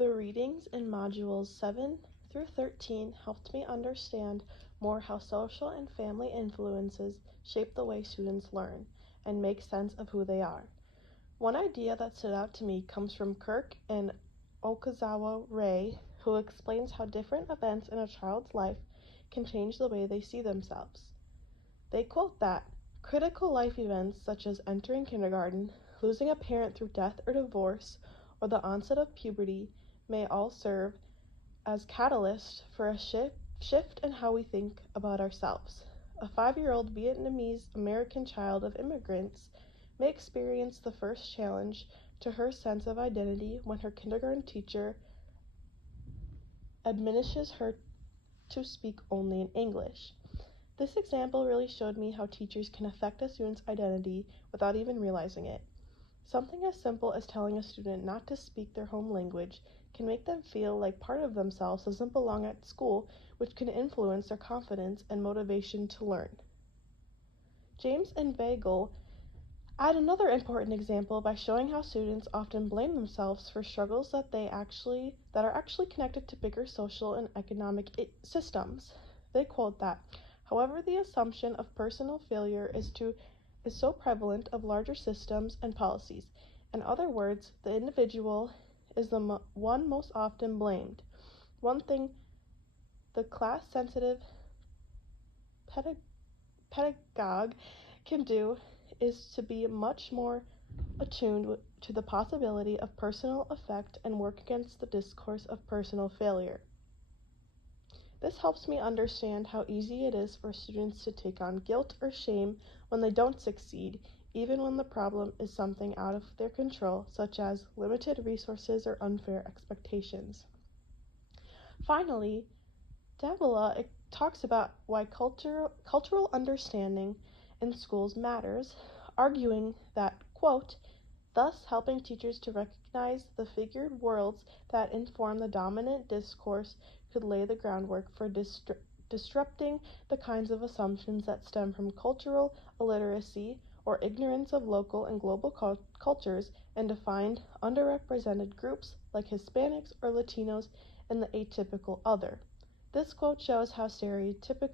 The readings in modules 7 through 13 helped me understand more how social and family influences shape the way students learn and make sense of who they are. One idea that stood out to me comes from Kirk and Okazawa Ray, who explains how different events in a child's life can change the way they see themselves. They quote that critical life events such as entering kindergarten, losing a parent through death or divorce, or the onset of puberty may all serve as catalysts for a shift in how we think about ourselves. A 5-year-old Vietnamese American child of immigrants may experience the first challenge to her sense of identity when her kindergarten teacher admonishes her to speak only in English. This example really showed me how teachers can affect a student's identity without even realizing it. Something as simple as telling a student not to speak their home language can make them feel like part of themselves doesn't belong at school, which can influence their confidence and motivation to learn. James and Weigel add another important example by showing how students often blame themselves for struggles that are actually connected to bigger social and economic systems. They quote that, however, the assumption of personal failure is so prevalent of larger systems and policies. In other words, the individual is the one most often blamed. One thing the class-sensitive pedagogue can do is to be much more attuned to the possibility of personal effect and work against the discourse of personal failure. This helps me understand how easy it is for students to take on guilt or shame when they don't succeed, even when the problem is something out of their control, such as limited resources or unfair expectations. Finally, Davila talks about why cultural understanding in schools matters, arguing that, quote, thus helping teachers to recognize the figured worlds that inform the dominant discourse could lay the groundwork for disrupting the kinds of assumptions that stem from cultural illiteracy or ignorance of local and global cultures and define underrepresented groups like Hispanics or Latinos and the atypical other. This quote shows how stereotypes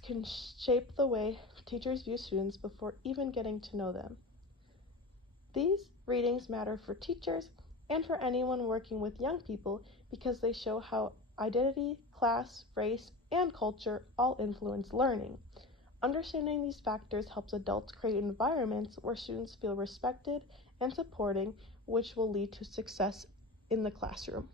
can shape the way teachers view students before even getting to know them. These readings matter for teachers and for anyone working with young people because they show how identity, class, race, and culture all influence learning. Understanding these factors helps adults create environments where students feel respected and supporting, which will lead to success in the classroom.